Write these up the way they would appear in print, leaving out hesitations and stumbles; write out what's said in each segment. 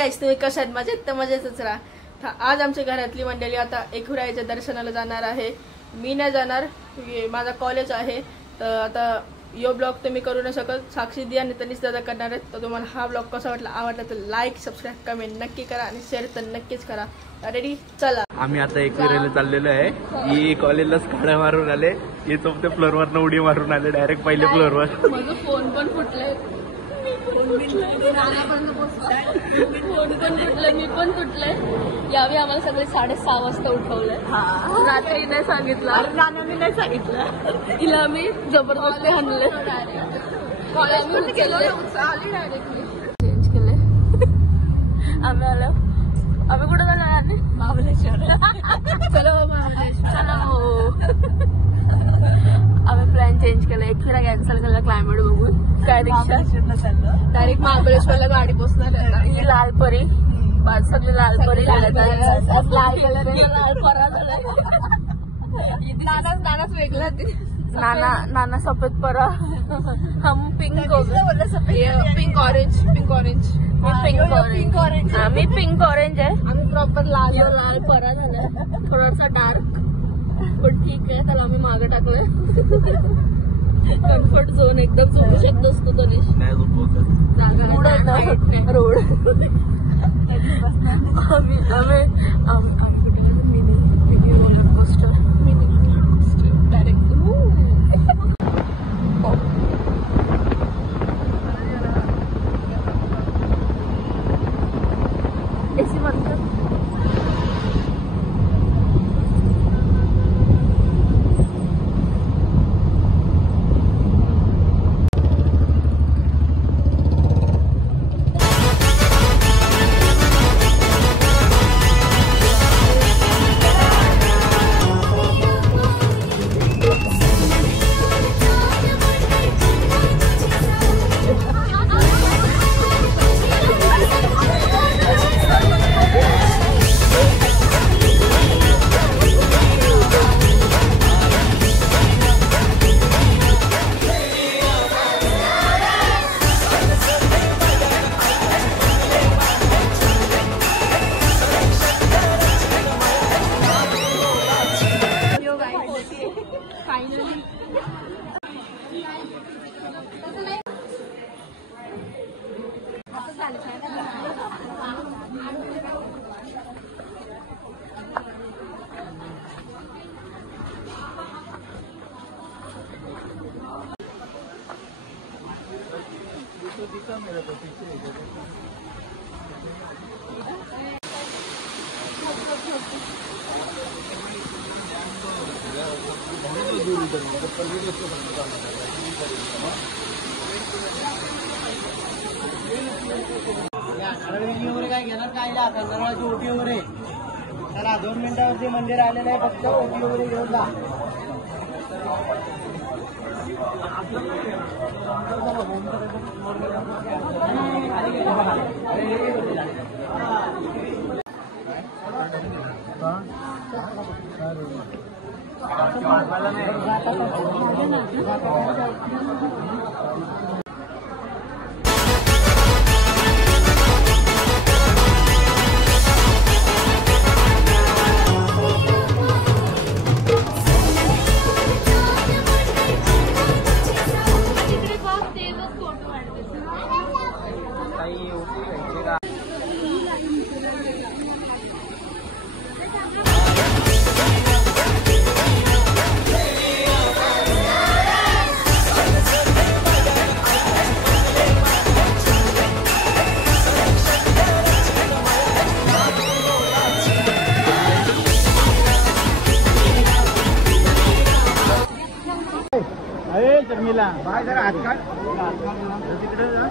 गाईस, तुम्ही कशा आहेत? मजेत तर मजेतच राहा. आज आमच्या घरातली मंडळी आता एकविराईच्या दर्शनाला जाणार आहे. मी नाही जाणार, माझा कॉलेज आहे. तर आता यो ब्लॉग तर मी करू नाही शकत. साक्षी दी आणि तनिष दादा करणार आहेत. तर तुम्हाला हा ब्लॉग कसा वाटला, आवडला तर लाईक सबस्क्राईब कमेंट नक्की करा आणि शेअर तर नक्कीच करा. रेडी, चला. आम्ही आता एकविराईला चाललेलो आहे. ही कॉलेजलाच काढा मारून आले, हे चौथ्या फ्लोअरवर उडी मारून आले डायरेक्ट पहिल्या फ्लोअरवर. माझं फोन पण फुटलंय, फोन पण तुटलंय, मी पण तुटलंय. यावेळी आम्हाला सगळे 6:30 वाजता उठवलंय. रात्री नाही सांगितलं, नानांनी नाही सांगितलं. तिला आम्ही जबरदस्ती आणले. चेंज केले. आम्ही आलो. आम्ही कुठं जाणार आहे? महाबळेश्वर. चलो महाबळेश्वर, चलो. आम्ही प्लॅन चेंज केला, एकविरा कॅन्सल केला क्लायमेट बघून. काय रिक्षा डायरेक्ट महाबळेश्वरला गाडी पोचणार आहे. लालपरी सगळे लालपरी लाल कलर, लाल परा नानाच वेगळा. नाना सफेद परा, हम pink pink orange. Pink orange आम्ही पिंक ऑरेंज आहे. आम्ही प्रॉपर लाल परा झाला, थोडासा डार्क, पण ठीक आहे. त्याला आम्ही मागे टाकलंय. कम्फर्ट झोन एकदम झोपू शकतोस तू Tanish. Road mini roller coaster direct. AC बंद कर. काय घेणार काय नारळाची ओटी वगैरे. चला 2 मिनिटावरती मंदिर आलेलं आहे, फक्त ओटी वगैरे घेऊन जा. बाय जरा हात काढ तिकडे जा.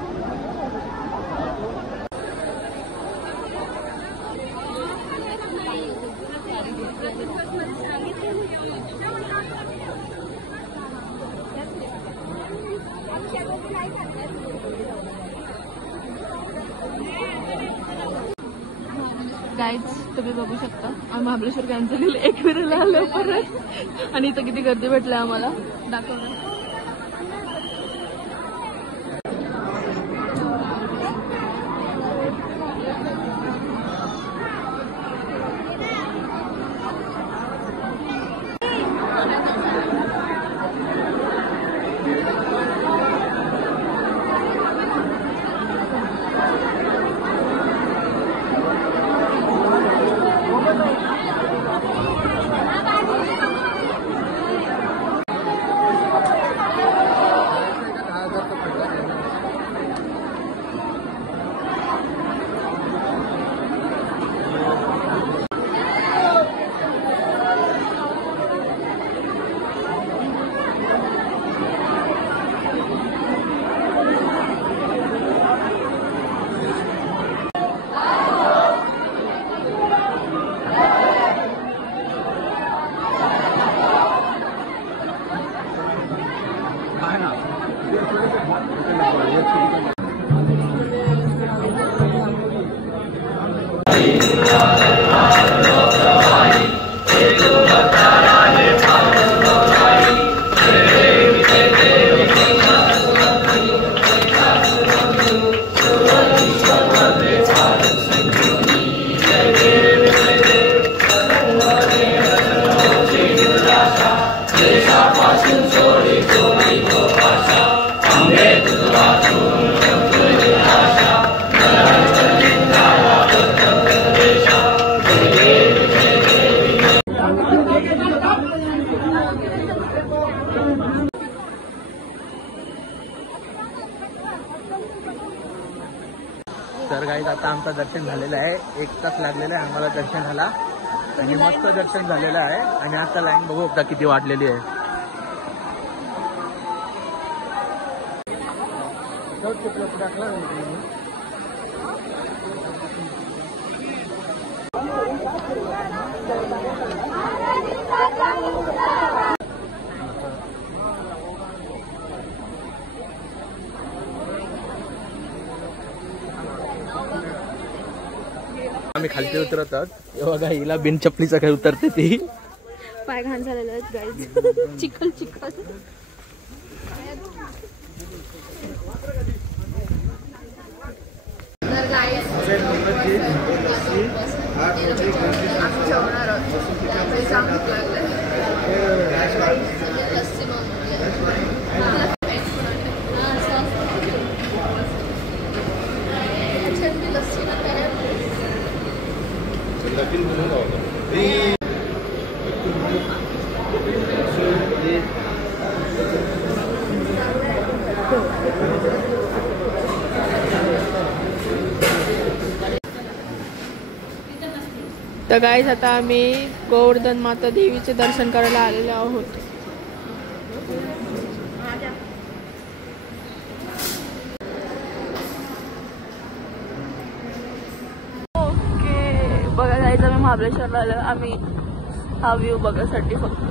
गाईज तुम्ही बघू शकता, आम्ही महाबळेश्वर कॅन्सल केलं, एकविराला आलो परत. आणि इथं किती गर्दी भेटली आम्हाला, दाखवलं. तर गाईज आता आमचं दर्शन झालेलं आहे. 1 तास लागलेला आहे आम्हाला दर्शनाला आणि मस्त दर्शन झालेलं आहे. आणि आता लाईन बघू आता किती वाढलेली आहे. आम्ही खालती उतरत आहोत तेव्हा गाईला बिन चपलीचं काय उतरते ती. पाय घाण झालेले आहेत गाईज. चिखल चिखल. तर गाईज आम्ही जेवणार आहोत. त्यामुळे जाम भूक लागलंय. लस्सी तर गाईज आता आम्ही गोवर्धन माता देवीचे दर्शन करायला आलेलो आहोत. ओके बघा जायचं आम्ही महाबळेश्वरला आलो. आम्ही हा व्ह्यू बघायसाठी फक्त.